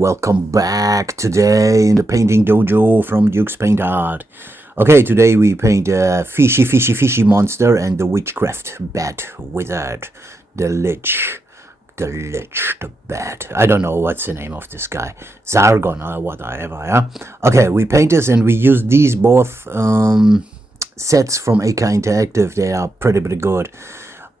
welcome back today in the painting dojo from Duke's Paint Art. Okay, today we paint a fishy monster and the witchcraft bat wizard, the lich, the bat. I don't know what's the name of this guy, Zargon or whatever. Yeah. Okay, we paint this and we use these both sets from AK Interactive. They are pretty good.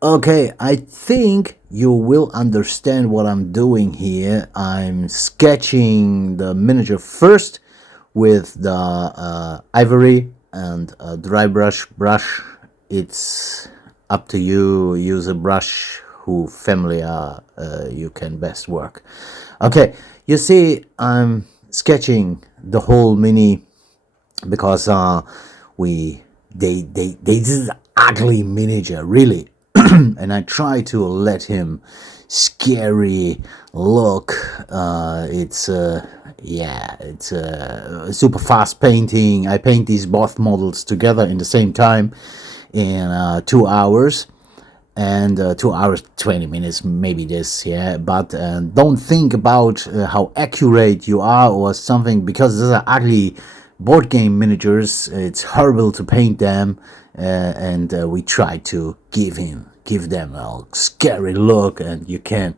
Okay, I think you will understand what I'm doing here. I'm sketching the miniature first with the ivory and a dry brush. It's up to you. Use a brush who familiar you can best work. Okay, you see I'm sketching the whole mini because this is ugly miniature, really. And I try to let him scary look. It's super fast painting. I paint these both models together in the same time in 2 hours and 2 hours 20 minutes maybe this. Yeah, but don't think about how accurate you are or something, because these are ugly board game miniatures. It's horrible to paint them, and we try to give them a scary look, and you can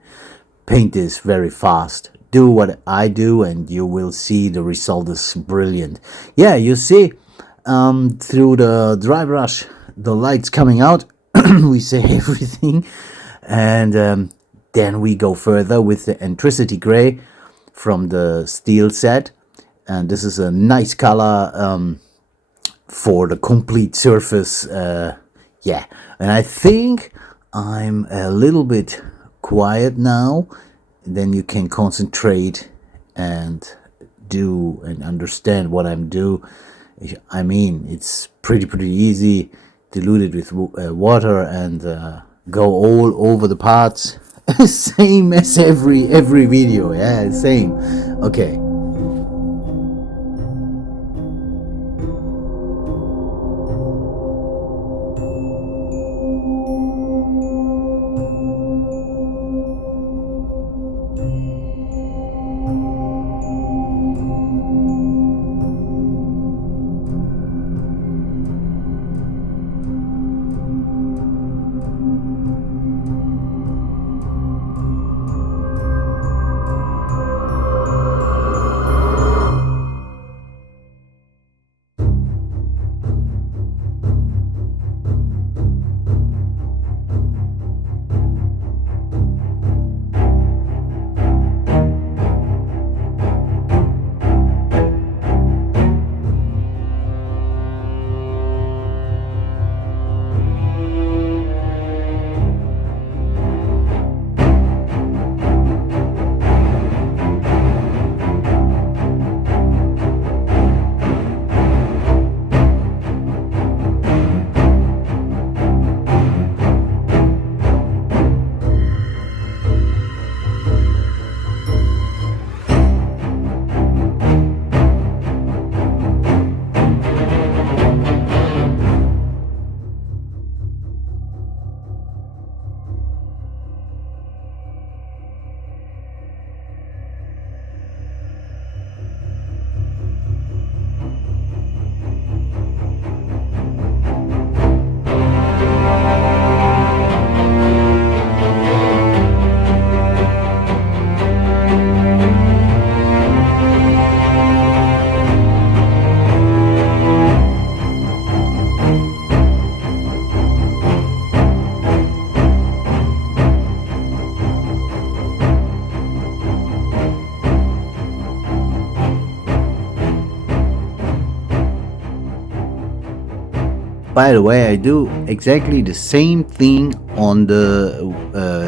paint this very fast. Do what I do and you will see the result is brilliant. Yeah, you see through the dry brush the lights coming out. We say everything, and then we go further with the Antricity Gray from the steel set, and this is a nice color for the complete surface. Yeah, and I think I'm a little bit quiet now, then you can concentrate and do and understand what I'm doing. I mean, it's pretty easy. Dilute it with water and go all over the parts. Same as every video. Yeah, same. Okay. By the way, I do exactly the same thing on the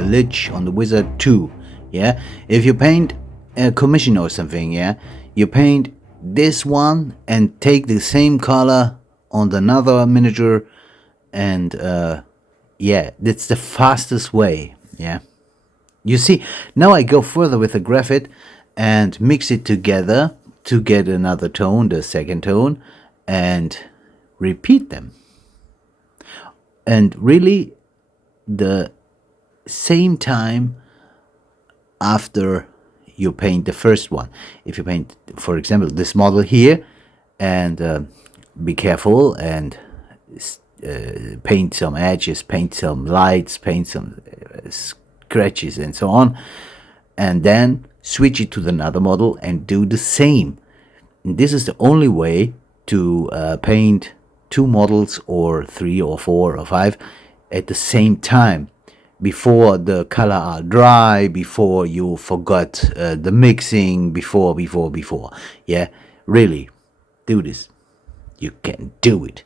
Lich, on the Wizard too. Yeah, if you paint a commission or something, yeah, you paint this one and take the same color on another miniature, and yeah, that's the fastest way. Yeah, you see, now I go further with the graphite and mix it together to get another tone, the second tone, and repeat them. And really, the same time after you paint the first one. If you paint, for example, this model here, and be careful and paint some edges, paint some lights, paint some scratches and so on, and then switch it to another model and do the same. And this is the only way to paint two models, or three or four or five, at the same time, before the color are dry, before you forgot the mixing, before. Yeah, really, do this. You can do it.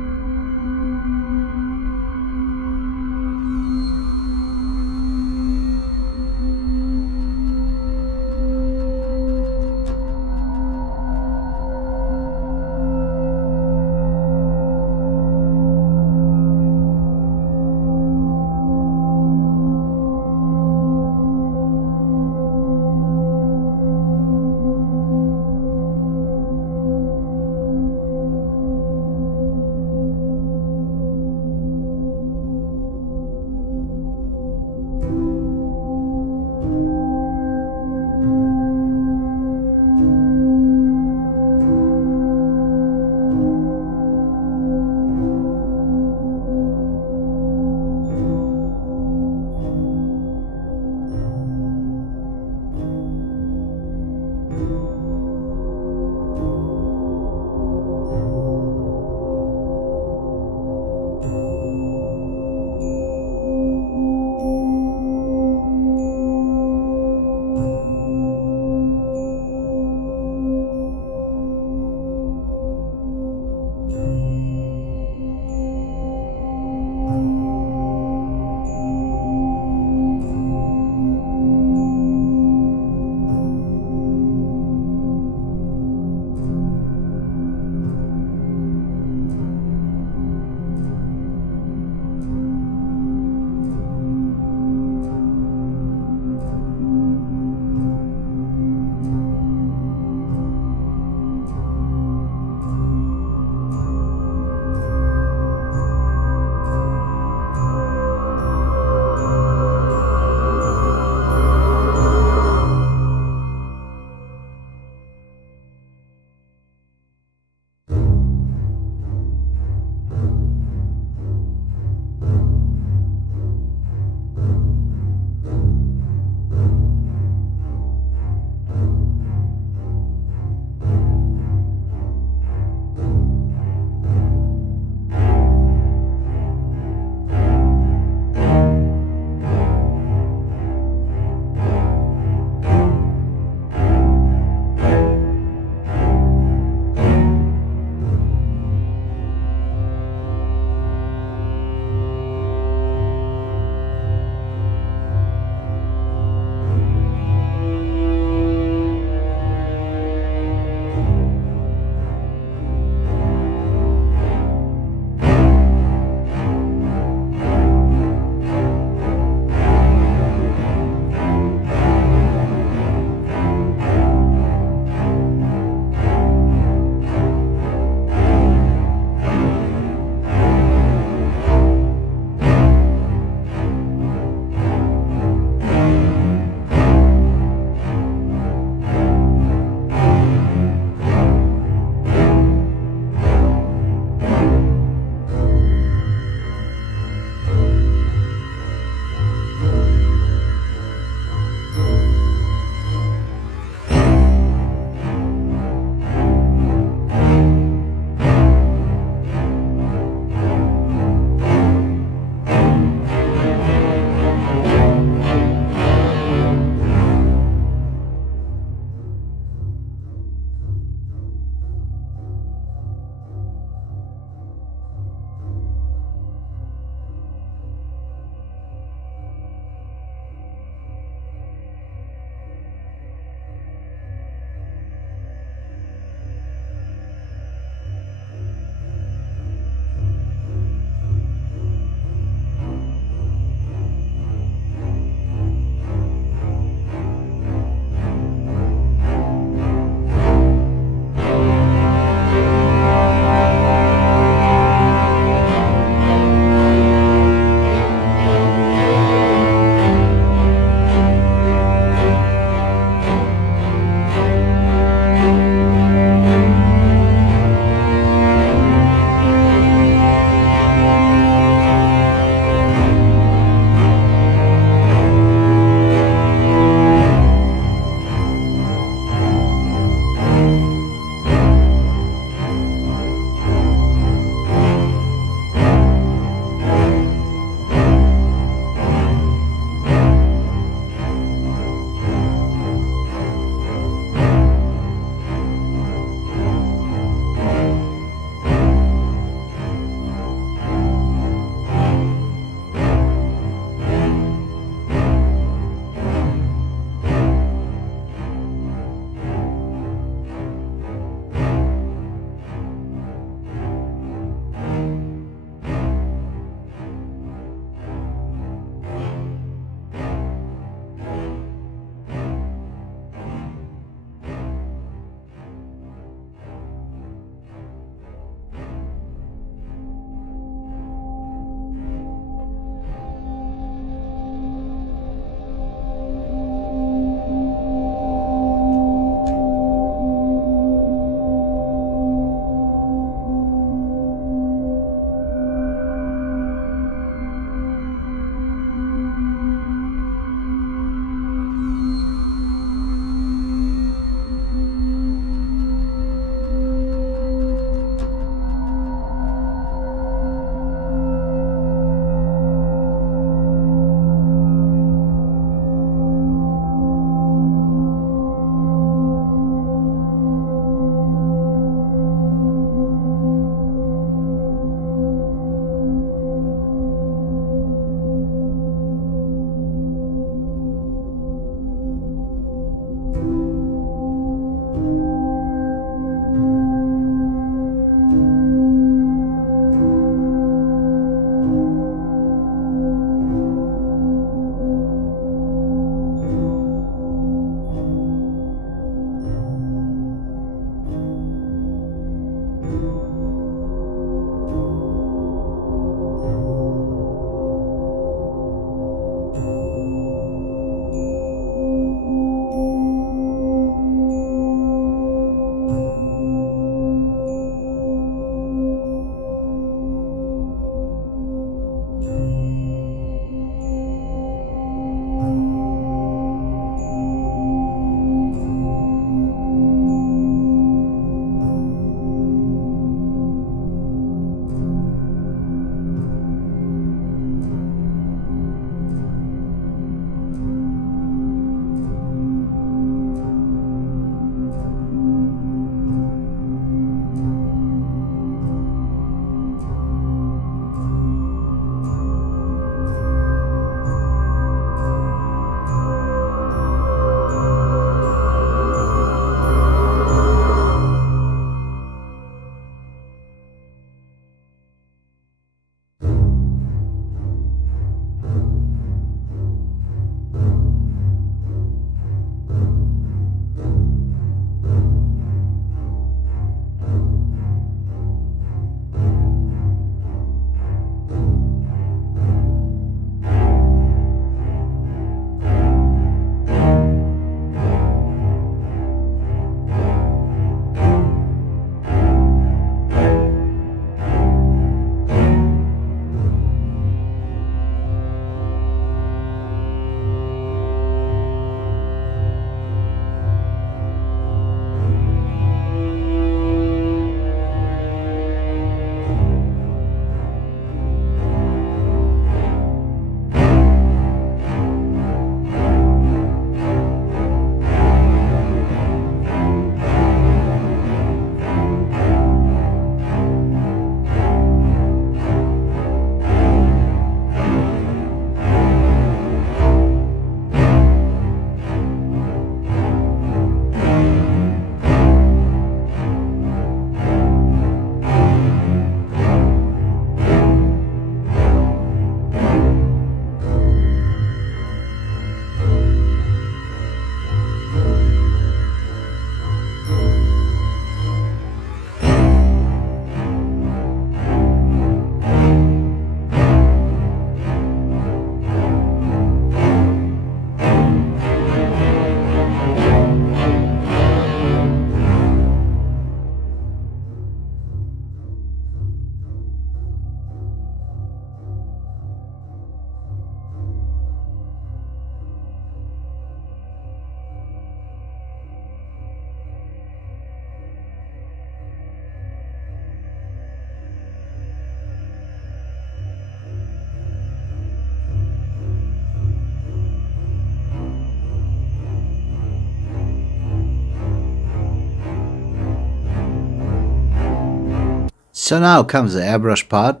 So now comes the airbrush part.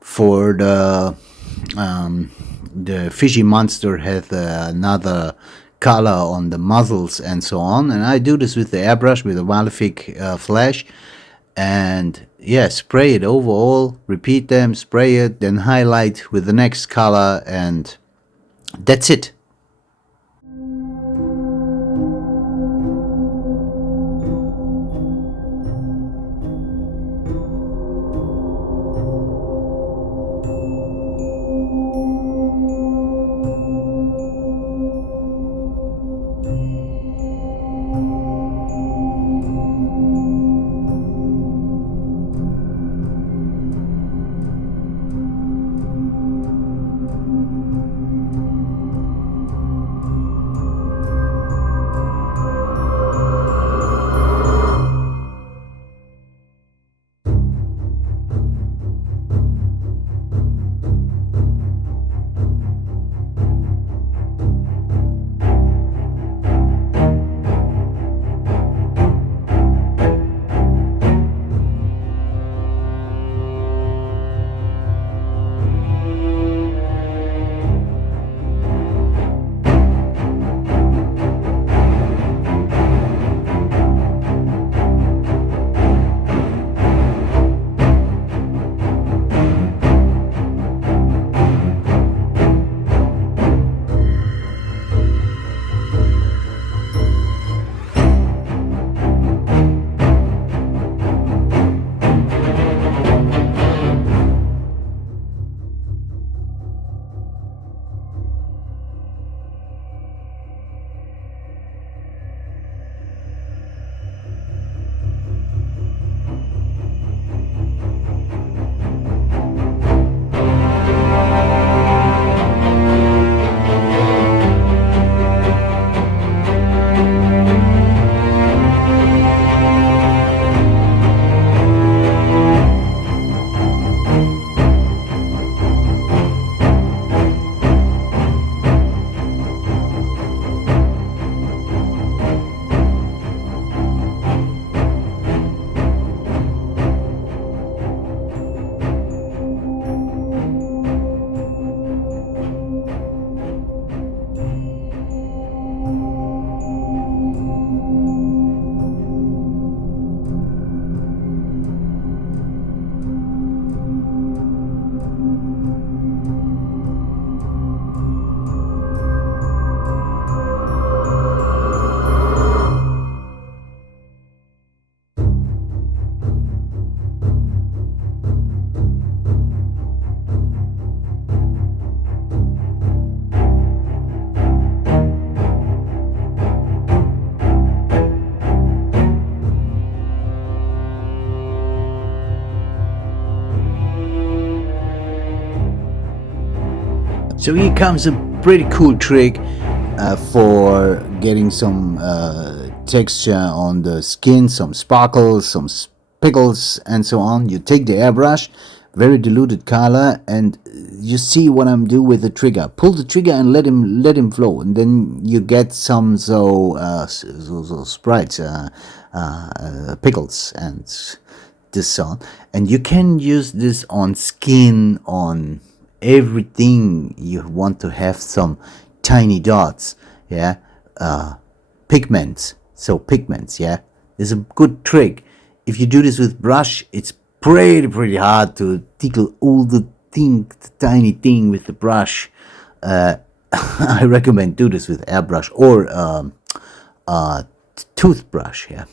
For the fishy monster has another color on the muzzles and so on, and I do this with the airbrush with a Malefic flash, and yeah, spray it overall, repeat them, spray it, then highlight with the next color, and that's it. So here comes a pretty cool trick for getting some texture on the skin, some sparkles, some pickles and so on. You take the airbrush, very diluted color, and you see what I'm doing with the trigger. Pull the trigger and let him flow, and then you get some sprites, pickles and this on. And you can use this on skin, on everything you want to have some tiny dots, yeah, pigments. So pigments, yeah, is a good trick. If you do this with brush, it's pretty hard to tickle all the tiny thing with the brush. I recommend do this with airbrush or toothbrush, yeah.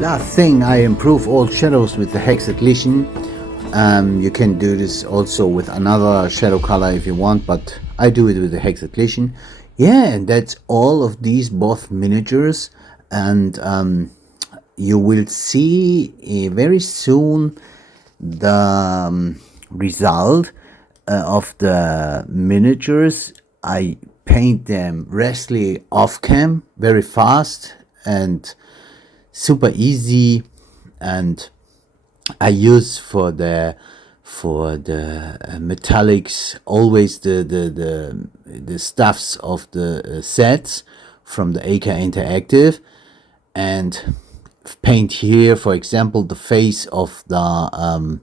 Last thing, I improve all shadows with the hexaglyphin. You can do this also with another shadow color if you want, but I do it with the hexaglyphin. Yeah, and that's all of these both miniatures, and you will see very soon the result of the miniatures. I paint them restly off cam, very fast and super easy, and I use for the metallics always the stuffs of the sets from the AK Interactive, and paint here, for example, the face of the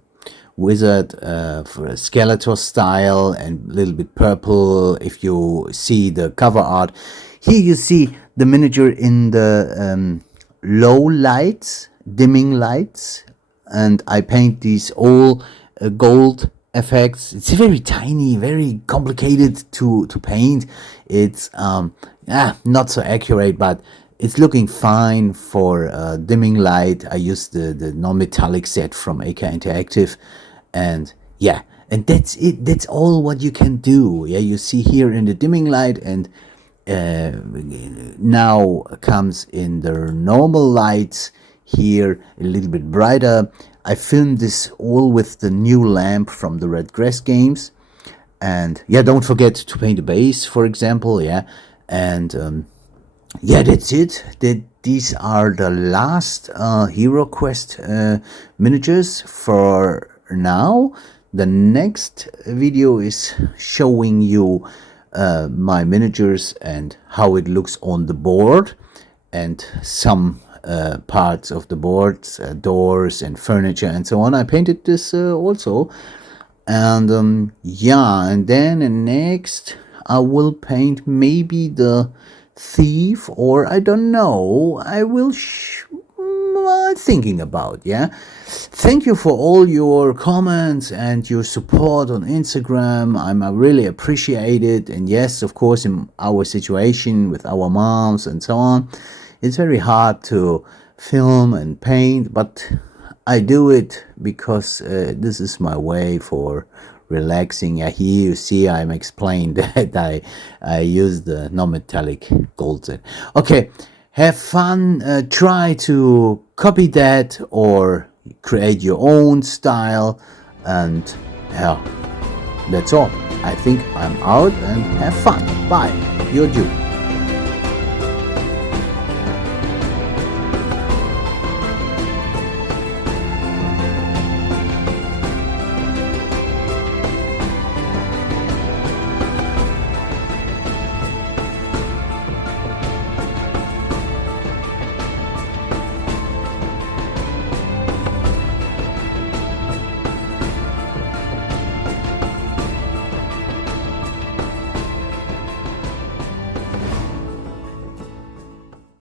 wizard for a Skeletor style, and a little bit purple. If you see the cover art, here you see the miniature in the low lights, dimming lights, and I paint these all gold effects. It's very tiny, very complicated to paint. It's not so accurate, but it's looking fine for dimming light. I use the non-metallic set from AK Interactive, and yeah, and that's it. That's all what you can do. Yeah, you see here in the dimming light, and now comes in the normal lights here a little bit brighter. I filmed this all with the new lamp from the Redgrassgames, and yeah, don't forget to paint the base, for example. Yeah, and yeah, that's it. These are the last HeroQuest miniatures for now. The next video is showing you my miniatures and how it looks on the board, and some parts of the boards, doors and furniture and so on. I painted this also, and yeah, and then next I will paint maybe the thief, or I don't know, I will thinking about. Yeah, thank you for all your comments and your support on Instagram. I really appreciate it. And yes, of course, in our situation with our moms and so on, it's very hard to film and paint, but I do it because this is my way for relaxing. Here you see I'm explained that I use the non-metallic gold set. Okay, have fun. Try to copy that or create your own style, and yeah, that's all. I think I'm out, and have fun. Bye. Your Jew.